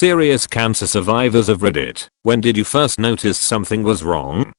Serious cancer survivors of Reddit, when did you first notice something was wrong?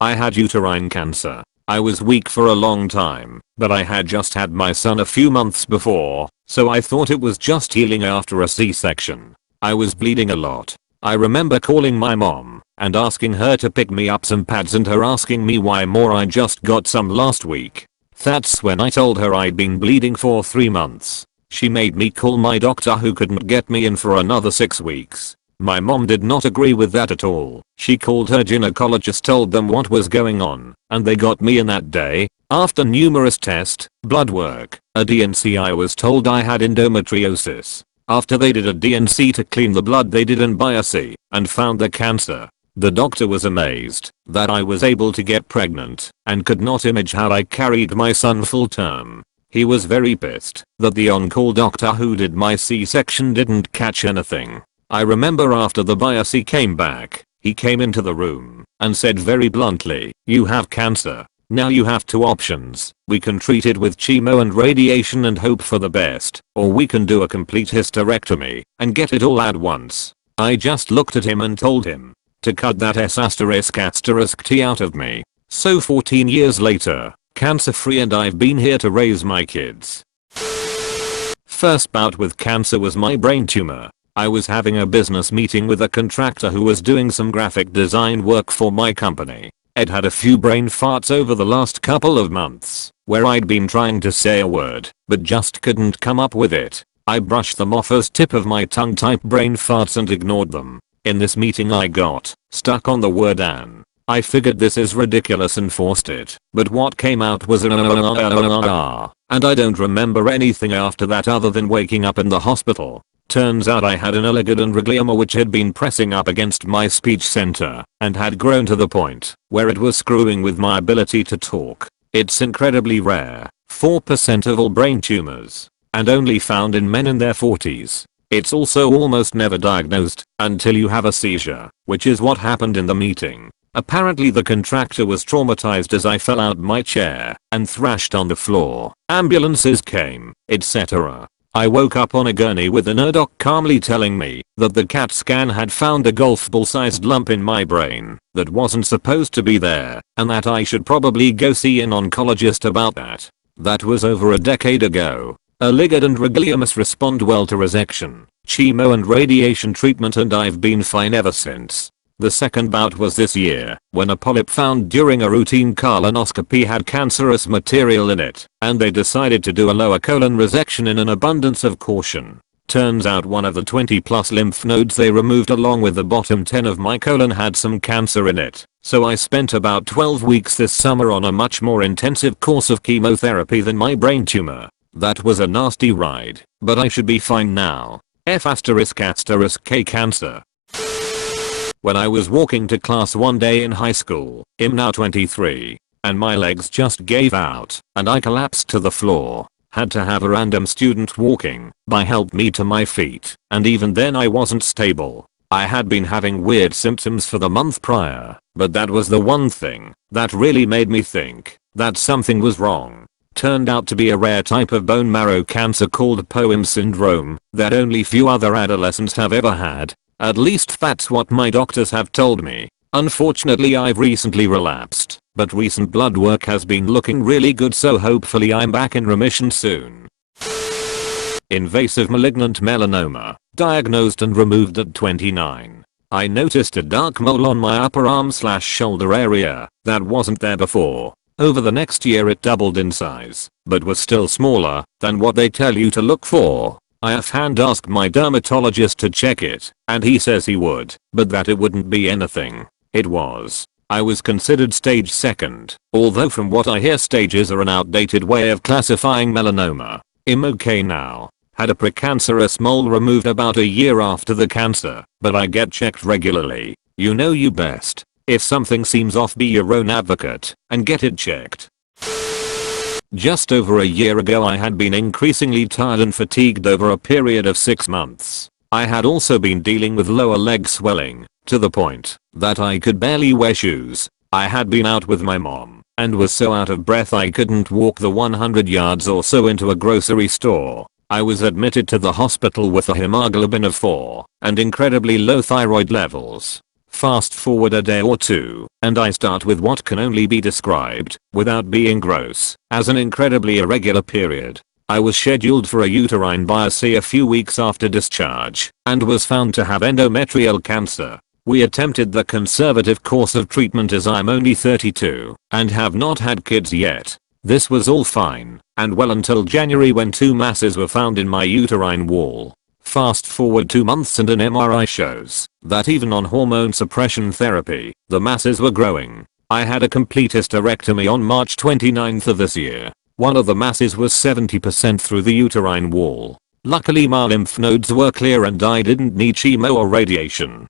I had uterine cancer. I was weak for a long time, but I had just had my son a few months before, so I thought it was just healing after a C-section. I was bleeding a lot. I remember calling my mom and asking her to pick me up some pads and her asking me why more. I just got some last week. That's when I told her I'd been bleeding for 3 months. She made me call my doctor who couldn't get me in for another 6 weeks. My mom did not agree with that at all. She called her gynecologist, told them what was going on, and they got me in that day. After numerous tests, blood work, a DNC, I was told I had endometriosis. After they did a DNC to clean the blood, they did an biopsy and found the cancer. The doctor was amazed that I was able to get pregnant and could not image how I carried my son full term. He was very pissed that the on-call doctor who did my C-section didn't catch anything. I remember after the biopsy came back, he came into the room and said very bluntly, "You have cancer. Now you have 2 options. We can treat it with chemo and radiation and hope for the best, or we can do a complete hysterectomy and get it all at once." I just looked at him and told him to cut that S***T out of me. So 14 years later, cancer free, and I've been here to raise my kids. First bout with cancer was my brain tumor. I was having a business meeting with a contractor who was doing some graphic design work for my company. I'd had a few brain farts over the last couple of months, where I'd been trying to say a word, but just couldn't come up with it. I brushed them off as tip of my tongue type brain farts and ignored them. In this meeting I got stuck on the word "an." I figured this is ridiculous and forced it, but what came out was an and I don't remember anything after that other than waking up in the hospital. Turns out I had an Leukemia which had been pressing up against my speech center and had grown to the point where it was screwing with my ability to talk. It's incredibly rare, 4% of all brain tumors, and only found in men in their 40s. It's also almost never diagnosed until you have a seizure, which is what happened in the meeting. Apparently the contractor was traumatized as I fell out my chair and thrashed on the floor. Ambulances came, etc. I woke up on a gurney with an doc calmly telling me that the CAT scan had found a golf ball sized lump in my brain that wasn't supposed to be there, and that I should probably go see an oncologist about that. That was over a decade ago. A ligand and regalia must respond well to resection, chemo and radiation treatment, and I've been fine ever since. The second bout was this year, when a polyp found during a routine colonoscopy had cancerous material in it, and they decided to do a lower colon resection in an abundance of caution. Turns out one of the 20+ lymph nodes they removed along with the bottom 10 of my colon had some cancer in it, so I spent about 12 weeks this summer on a much more intensive course of chemotherapy than my brain tumor. That was a nasty ride, but I should be fine now. F***K cancer. When I was walking to class one day in high school, I'm now 23, and my legs just gave out, and I collapsed to the floor. Had to have a random student walking by help me to my feet, and even then I wasn't stable. I had been having weird symptoms for the month prior, but that was the one thing that really made me think that something was wrong. Turned out to be a rare type of bone marrow cancer called Poem syndrome that only few other adolescents have ever had. At least that's what my doctors have told me. Unfortunately I've recently relapsed, but recent blood work has been looking really good, so hopefully I'm back in remission soon. Invasive malignant melanoma, diagnosed and removed at 29. I noticed a dark mole on my upper arm/shoulder area that wasn't there before. Over the next year it doubled in size, but was still smaller than what they tell you to look for. I offhand asked my dermatologist to check it, and he says he would, but that it wouldn't be anything. It was. I was considered stage 2, although from what I hear stages are an outdated way of classifying melanoma. I'm okay now. Had a precancerous mole removed about a year after the cancer, but I get checked regularly. You know you best. If something seems off, be your own advocate and get it checked. Just over a year ago I had been increasingly tired and fatigued over a period of 6 months. I had also been dealing with lower leg swelling, to the point that I could barely wear shoes. I had been out with my mom and was so out of breath I couldn't walk the 100 yards or so into a grocery store. I was admitted to the hospital with a hemoglobin of 4 and incredibly low thyroid levels. Fast forward a day or two, and I start with what can only be described, without being gross, as an incredibly irregular period. I was scheduled for a uterine biopsy a few weeks after discharge, and was found to have endometrial cancer. We attempted the conservative course of treatment as I'm only 32, and have not had kids yet. This was all fine, and well until January when 2 masses were found in my uterine wall. Fast forward 2 months and an MRI shows that even on hormone suppression therapy, the masses were growing. I had a complete hysterectomy on March 29th of this year. One of the masses was 70% through the uterine wall. Luckily my lymph nodes were clear and I didn't need chemo or radiation.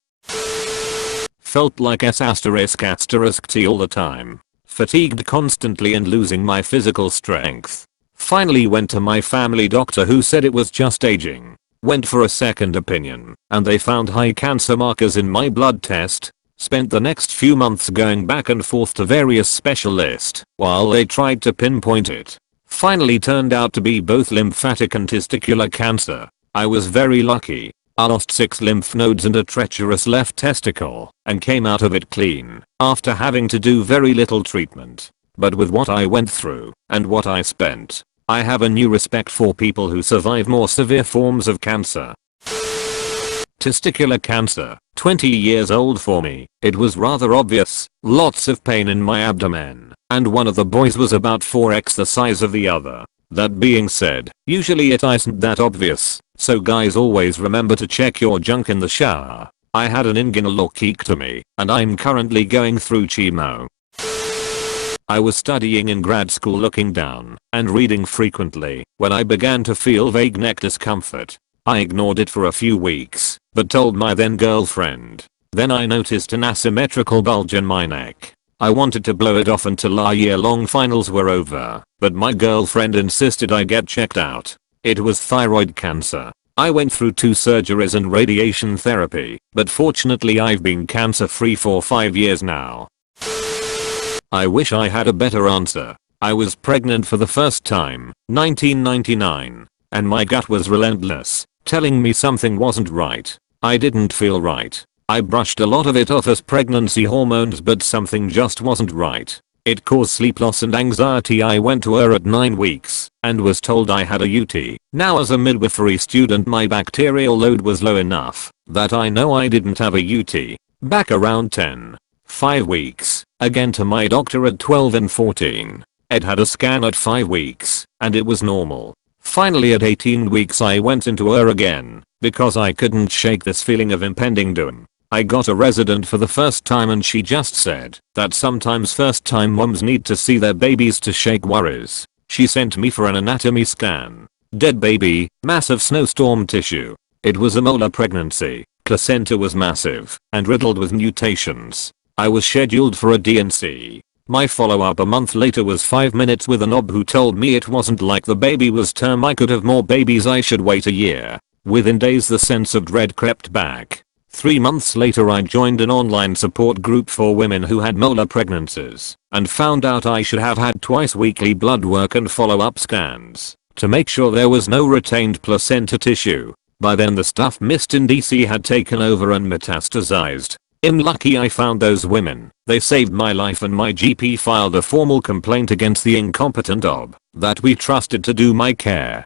Felt like S***T all the time. Fatigued constantly and losing my physical strength. Finally went to my family doctor who said it was just aging. Went for a second opinion, and they found high cancer markers in my blood test. Spent the next few months going back and forth to various specialists while they tried to pinpoint it. Finally turned out to be both lymphatic and testicular cancer. I was very lucky. I lost 6 lymph nodes and a treacherous left testicle, and came out of it clean, after having to do very little treatment. But with what I went through, and what I spent, I have a new respect for people who survive more severe forms of cancer. Testicular cancer, 20 years old for me. It was rather obvious, lots of pain in my abdomen, and one of the boys was about 4x the size of the other. That being said, usually it isn't that obvious, so guys always remember to check your junk in the shower. I had an inguinalochectomy, and I'm currently going through chemo. I was studying in grad school looking down and reading frequently when I began to feel vague neck discomfort. I ignored it for a few weeks, but told my then girlfriend. Then I noticed an asymmetrical bulge in my neck. I wanted to blow it off until our year-long finals were over, but my girlfriend insisted I get checked out. It was thyroid cancer. I went through 2 surgeries and radiation therapy, but fortunately I've been cancer-free for 5 years now. I wish I had a better answer. I was pregnant for the first time, 1999, and my gut was relentless, telling me something wasn't right. I didn't feel right. I brushed a lot of it off as pregnancy hormones, but something just wasn't right. It caused sleep loss and anxiety. I went to her at 9 weeks and was told I had a UT. Now as a midwifery student my bacterial load was low enough that I know I didn't have a UT. Back around 5 weeks, again to my doctor at 12 and 14. Ed had a scan at 5 weeks, and it was normal. Finally at 18 weeks I went into her again, because I couldn't shake this feeling of impending doom. I got a resident for the first time and she just said that sometimes first time moms need to see their babies to shake worries. She sent me for an anatomy scan. Dead baby, massive snowstorm tissue. It was a molar pregnancy, placenta was massive, and riddled with mutations. I was scheduled for a D&C. My follow-up a month later was 5 minutes with an OB who told me it wasn't like the baby was term, I could have more babies, I should wait a year. Within days the sense of dread crept back. 3 months later I joined an online support group for women who had molar pregnancies, and found out I should have had twice weekly blood work and follow-up scans to make sure there was no retained placenta tissue. By then the stuff missed in DC had taken over and metastasized. I'm lucky I found those women. They saved my life and my GP filed a formal complaint against the incompetent OB that we trusted to do my care.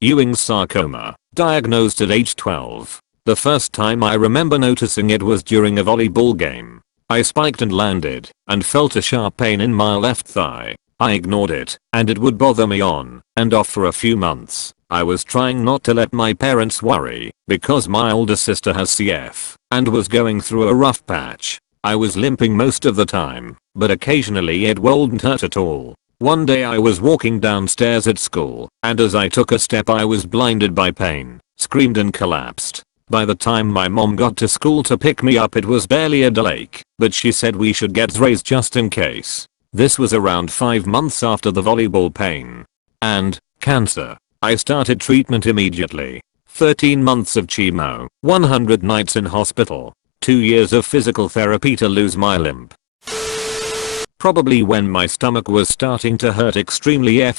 Ewing's sarcoma, diagnosed at age 12. The first time I remember noticing it was during a volleyball game. I spiked and landed and felt a sharp pain in my left thigh. I ignored it and it would bother me on and off for a few months. I was trying not to let my parents worry because my older sister has CF and was going through a rough patch. I was limping most of the time, but occasionally it wouldn't hurt at all. One day I was walking downstairs at school, and as I took a step I was blinded by pain, screamed and collapsed. By the time my mom got to school to pick me up it was barely a headache, but she said we should get X-rays just in case. This was around 5 months after the volleyball pain. And, cancer. I started treatment immediately. 13 months of chemo, 100 nights in hospital, 2 years of physical therapy to lose my limb. Probably when my stomach was starting to hurt extremely ****king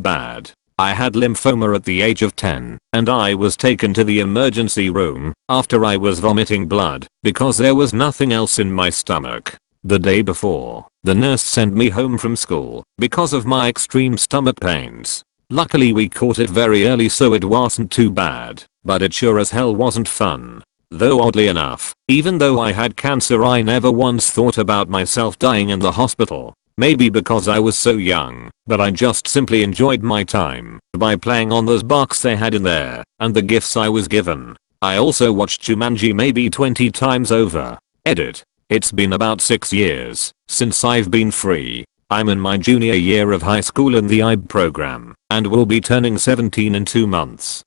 bad. I had lymphoma at the age of 10, and I was taken to the emergency room after I was vomiting blood because there was nothing else in my stomach. The day before, the nurse sent me home from school because of my extreme stomach pains. Luckily we caught it very early so it wasn't too bad, but it sure as hell wasn't fun. Though oddly enough, even though I had cancer I never once thought about myself dying in the hospital. Maybe because I was so young, but I just simply enjoyed my time by playing on those box they had in there and the gifts I was given. I also watched Jumanji maybe 20 times over. Edit. It's been about 6 years since I've been free. I'm in my junior year of high school in the IB program and will be turning 17 in 2 months.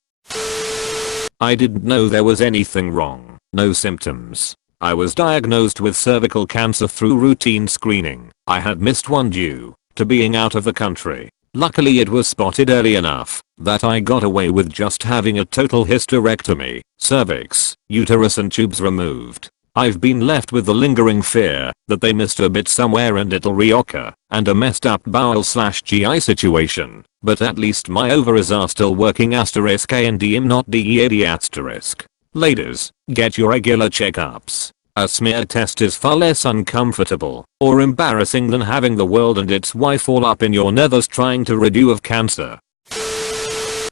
I didn't know there was anything wrong. No symptoms. I was diagnosed with cervical cancer through routine screening. I had missed one due to being out of the country. Luckily it was spotted early enough that I got away with just having a total hysterectomy, cervix, uterus and tubes removed. I've been left with the lingering fear that they missed a bit somewhere and it'll reoccur, and a messed up bowel/GI situation. But at least my ovaries are still working ***A and DM not DEAD***. Ladies, get your regular checkups. A smear test is far less uncomfortable or embarrassing than having the world and its wife all up in your nethers trying to rid you of cancer.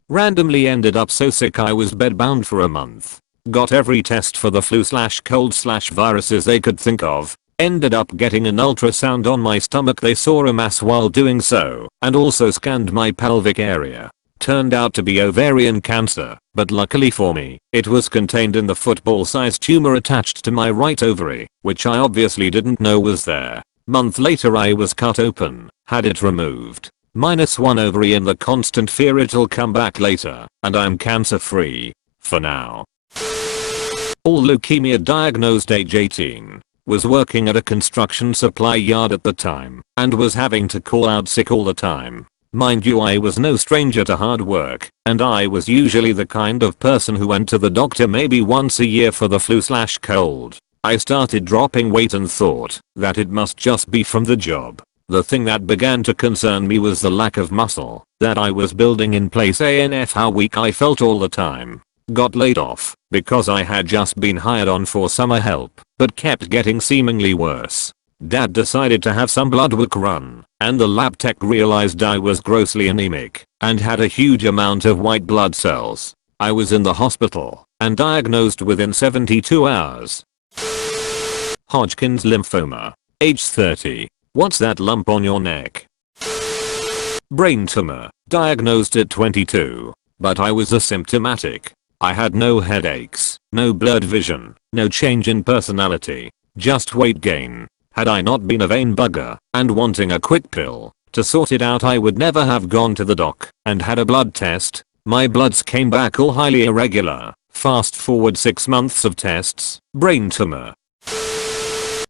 Randomly ended up so sick I was bedbound for a month. Got every test for the flu/cold/viruses they could think of. Ended up getting an ultrasound on my stomach. They saw a mass while doing so and also scanned my pelvic area. Turned out to be ovarian cancer, but luckily for me, it was contained in the football-sized tumor attached to my right ovary, which I obviously didn't know was there. Month later I was cut open, had it removed. -1 ovary in the constant fear it'll come back later, and I'm cancer free. For now. All leukemia diagnosed age 18. Was working at a construction supply yard at the time and was having to call out sick all the time. Mind you, I was no stranger to hard work, and I was usually the kind of person who went to the doctor maybe once a year for the flu/cold. I started dropping weight and thought that it must just be from the job. The thing that began to concern me was the lack of muscle that I was building in place and how weak I felt all the time. Got laid off because I had just been hired on for summer help, but kept getting seemingly worse. Dad decided to have some blood work run, and the lab tech realized I was grossly anemic and had a huge amount of white blood cells. I was in the hospital and diagnosed within 72 hours. Hodgkin's lymphoma. Age 30. What's that lump on your neck? Brain tumor. Diagnosed at 22. But I was asymptomatic. I had no headaches, no blurred vision, no change in personality, just weight gain. Had I not been a vain bugger and wanting a quick pill to sort it out I would never have gone to the doc and had a blood test. My bloods came back all highly irregular. Fast forward 6 months of tests, brain tumor.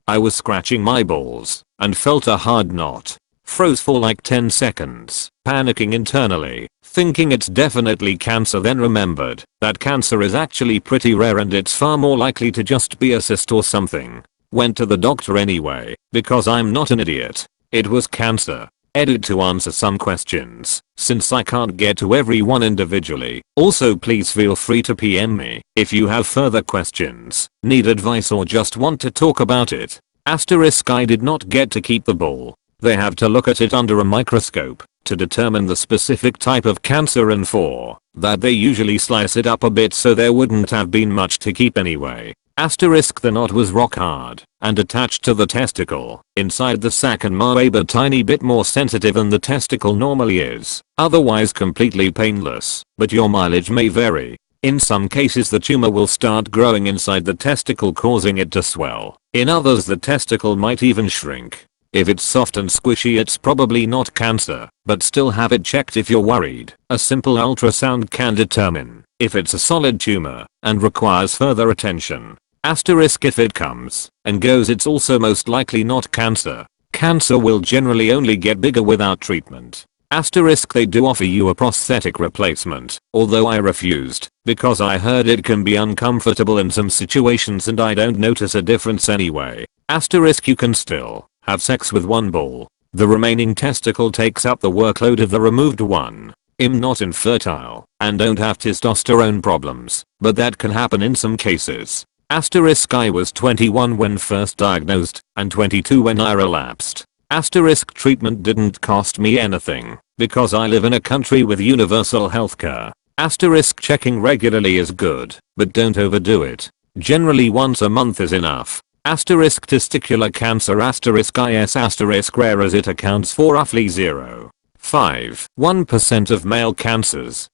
I was scratching my balls and felt a hard knot. Froze for like 10 seconds, panicking internally, thinking it's definitely cancer, then remembered that cancer is actually pretty rare and it's far more likely to just be a cyst or something. Went to the doctor anyway, because I'm not an idiot. It was cancer. Edit to answer some questions, since I can't get to everyone individually. Also please feel free to PM me if you have further questions, need advice or just want to talk about it. Asterisk I did not get to keep the ball. They have to look at it under a microscope to determine the specific type of cancer and for that they usually slice it up a bit so there wouldn't have been much to keep anyway. Asterisk the knot was rock hard and attached to the testicle inside the sac and maybe a tiny bit more sensitive than the testicle normally is. Otherwise completely painless, but your mileage may vary. In some cases the tumor will start growing inside the testicle causing it to swell. In others the testicle might even shrink. If it's soft and squishy it's probably not cancer, but still have it checked if you're worried. A simple ultrasound can determine if it's a solid tumor and requires further attention. Asterisk if it comes and goes it's also most likely not cancer. Cancer will generally only get bigger without treatment. Asterisk they do offer you a prosthetic replacement, although I refused, because I heard it can be uncomfortable in some situations and I don't notice a difference anyway. Asterisk you can still have sex with one ball. The remaining testicle takes up the workload of the removed one. I'm not infertile, and don't have testosterone problems, but that can happen in some cases. Asterisk I was 21 when first diagnosed, and 22 when I relapsed. Asterisk treatment didn't cost me anything, because I live in a country with universal healthcare. Asterisk checking regularly is good, but don't overdo it. Generally once a month is enough. Asterisk testicular cancer asterisk is asterisk rare as it accounts for roughly 0.51% of male cancers.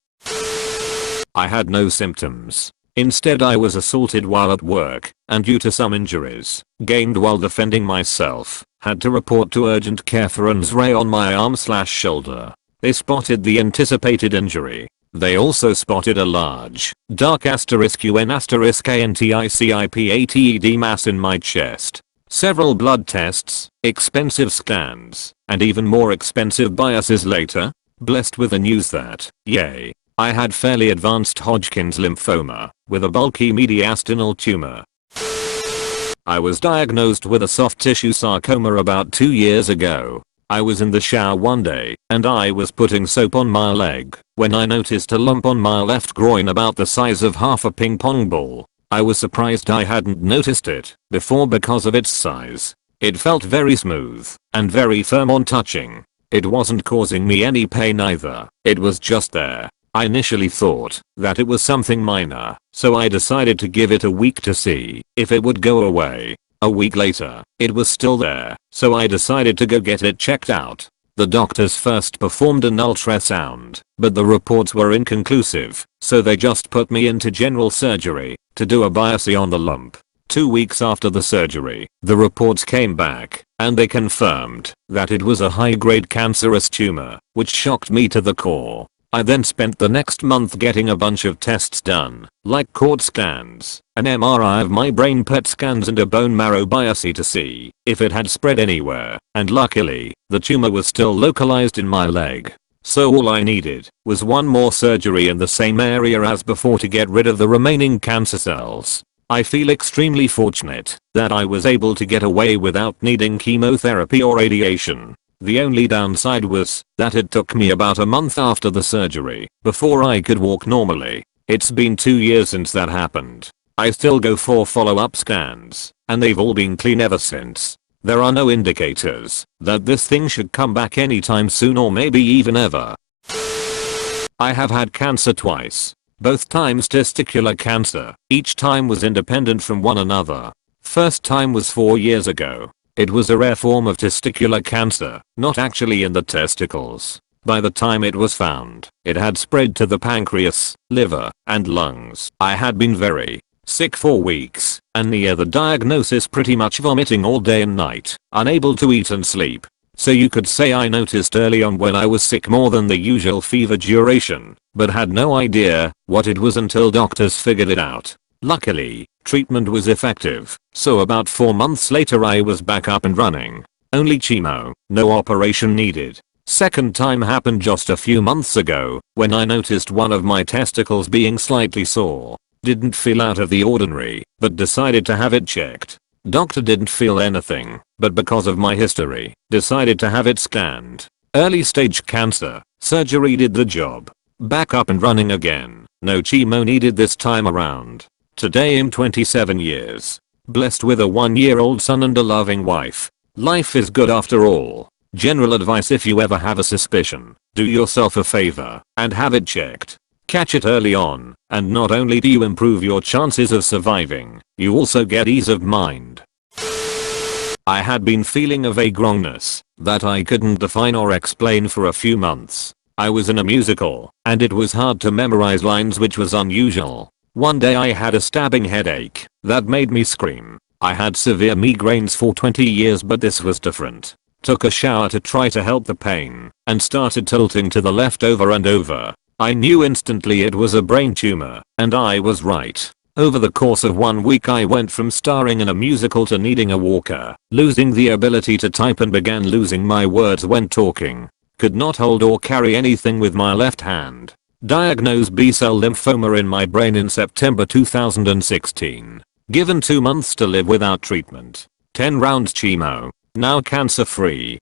I had no symptoms. Instead I was assaulted while at work, and due to some injuries gained while defending myself, had to report to urgent care for an X-ray on my arm/shoulder. They spotted the anticipated injury. They also spotted a large, dark UN anticipATED mass in my chest. Several blood tests, expensive scans, and even more expensive biopsies later, blessed with the news that, yay, I had fairly advanced Hodgkin's lymphoma, with a bulky mediastinal tumor. I was diagnosed with a soft tissue sarcoma about 2 years ago. I was in the shower one day, and I was putting soap on my leg, when I noticed a lump on my left groin about the size of half a ping pong ball. I was surprised I hadn't noticed it before because of its size. It felt very smooth, and very firm on touching. It wasn't causing me any pain either, it was just there. I initially thought that it was something minor, so I decided to give it a week to see if it would go away. A week later, it was still there, so I decided to go get it checked out. The doctors first performed an ultrasound, but the reports were inconclusive, so they just put me into general surgery to do a biopsy on the lump. 2 weeks after the surgery, the reports came back, and they confirmed that it was a high-grade cancerous tumor, which shocked me to the core. I then spent the next month getting a bunch of tests done, like cord scans, an MRI of my brain, PET scans and a bone marrow biopsy to see if it had spread anywhere, and luckily, the tumor was still localized in my leg. So all I needed was one more surgery in the same area as before to get rid of the remaining cancer cells. I feel extremely fortunate that I was able to get away without needing chemotherapy or radiation. The only downside was that it took me about a month after the surgery before I could walk normally. It's been 2 years since that happened. I still go for follow-up scans, and they've all been clean ever since. There are no indicators that this thing should come back anytime soon or maybe even ever. I have had cancer twice. Both times testicular cancer. Each time was independent from one another. First time was 4 years ago. It was a rare form of testicular cancer, not actually in the testicles. By the time it was found, it had spread to the pancreas, liver, and lungs. I had been very sick for weeks, and near the diagnosis pretty much vomiting all day and night, unable to eat and sleep. So you could say I noticed early on when I was sick more than the usual fever duration, but had no idea what it was until doctors figured it out. Luckily, treatment was effective, so about 4 months later I was back up and running. Only chemo, no operation needed. Second time happened just a few months ago, when I noticed one of my testicles being slightly sore. Didn't feel out of the ordinary, but decided to have it checked. Doctor didn't feel anything, but because of my history, decided to have it scanned. Early stage cancer, surgery did the job. Back up and running again, no chemo needed this time around. Today I'm 27 years. Blessed with a 1-year-old son and a loving wife. Life is good after all. General advice: if you ever have a suspicion, do yourself a favor and have it checked. Catch it early on, and not only do you improve your chances of surviving, you also get ease of mind. I had been feeling a vague wrongness that I couldn't define or explain for a few months. I was in a musical, and it was hard to memorize lines, which was unusual. One day I had a stabbing headache that made me scream. I had severe migraines for 20 years, but this was different. Took a shower to try to help the pain, and started tilting to the left over and over. I knew instantly it was a brain tumor, and I was right. Over the course of 1 week I went from starring in a musical to needing a walker, losing the ability to type, and began losing my words when talking. Could not hold or carry anything with my left hand. Diagnosed B-cell lymphoma in my brain in September 2016. Given 2 months to live without treatment. 10 rounds chemo. Now cancer free.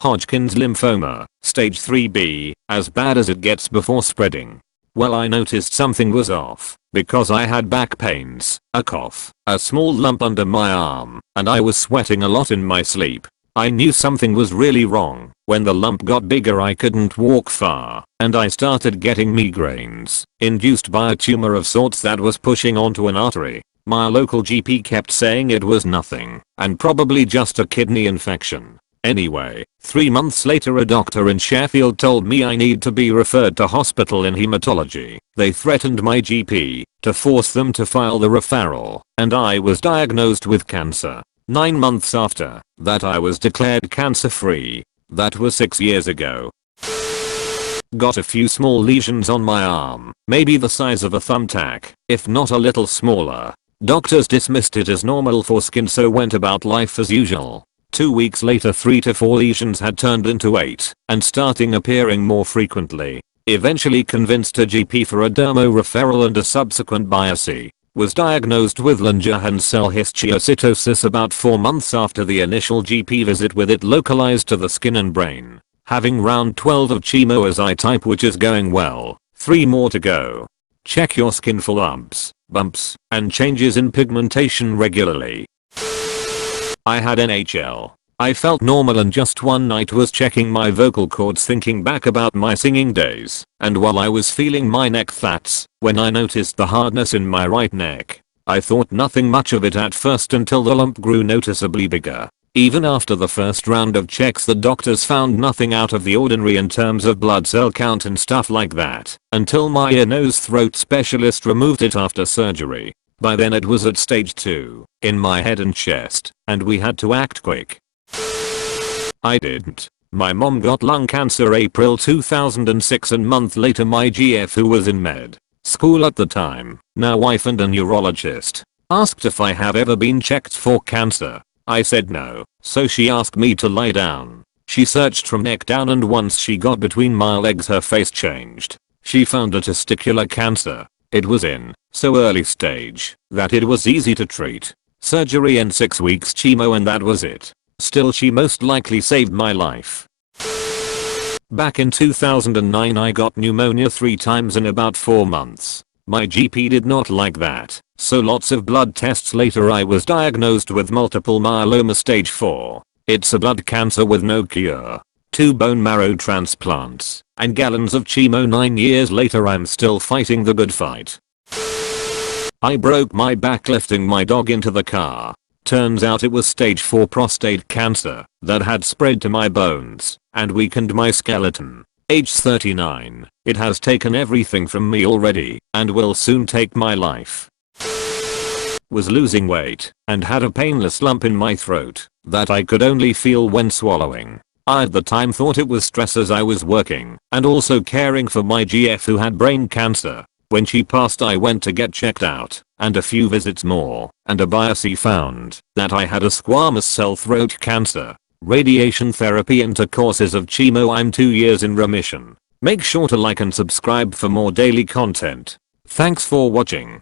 Hodgkin's lymphoma, stage 3B, as bad as it gets before spreading. Well, I noticed something was off, because I had back pains, a cough, a small lump under my arm, and I was sweating a lot in my sleep. I knew something was really wrong. When the lump got bigger I couldn't walk far, and I started getting migraines, induced by a tumor of sorts that was pushing onto an artery. My local GP kept saying it was nothing, and probably just a kidney infection. Anyway, 3 months later a doctor in Sheffield told me I need to be referred to hospital in hematology. They threatened my GP to force them to file the referral, and I was diagnosed with cancer. 9 months after that I was declared cancer free. That was 6 years ago. Got a few small lesions on my arm, maybe the size of a thumbtack, if not a little smaller. Doctors dismissed it as normal for skin, so went about life as usual. 2 weeks later 3 to 4 lesions had turned into 8 and starting appearing more frequently. Eventually convinced a GP for a dermo referral and a subsequent biopsy. Was diagnosed with Langerhans cell histiocytosis about 4 months after the initial GP visit, with it localized to the skin and brain. Having round 12 of chemo as I type, which is going well. 3 more to go. Check your skin for lumps, bumps, and changes in pigmentation regularly. I had NHL. I felt normal and just one night was checking my vocal cords thinking back about my singing days, and while I was feeling my neck fats, when I noticed the hardness in my right neck. I thought nothing much of it at first until the lump grew noticeably bigger. Even after the first round of checks the doctors found nothing out of the ordinary in terms of blood cell count and stuff like that, until my ear nose throat specialist removed it after surgery. By then it was at stage 2, in my head and chest, and we had to act quick. I didn't. My mom got lung cancer April 2006, and month later my GF, who was in med school at the time, now wife and a neurologist, asked if I have ever been checked for cancer. I said no, so she asked me to lie down. She searched from neck down, and once she got between my legs her face changed. She found a testicular cancer. It was in so early stage that it was easy to treat. Surgery and 6 weeks chemo, and that was it. Still, she most likely saved my life. Back in 2009 I got pneumonia 3 times in about 4 months. My GP did not like that, so lots of blood tests later I was diagnosed with multiple myeloma stage 4. It's a blood cancer with no cure. 2 bone marrow transplants, and gallons of chemo. 9 years later I'm still fighting the good fight. I broke my back lifting my dog into the car. Turns out it was stage 4 prostate cancer that had spread to my bones and weakened my skeleton. Age 39, it has taken everything from me already and will soon take my life. Was losing weight and had a painless lump in my throat that I could only feel when swallowing. I at the time thought it was stress as I was working and also caring for my GF who had brain cancer. When she passed I went to get checked out, and a few visits more, and a biopsy found that I had a squamous cell throat cancer. Radiation therapy into courses of chemo. I'm 2 years in remission. Make sure to like and subscribe for more daily content. Thanks for watching.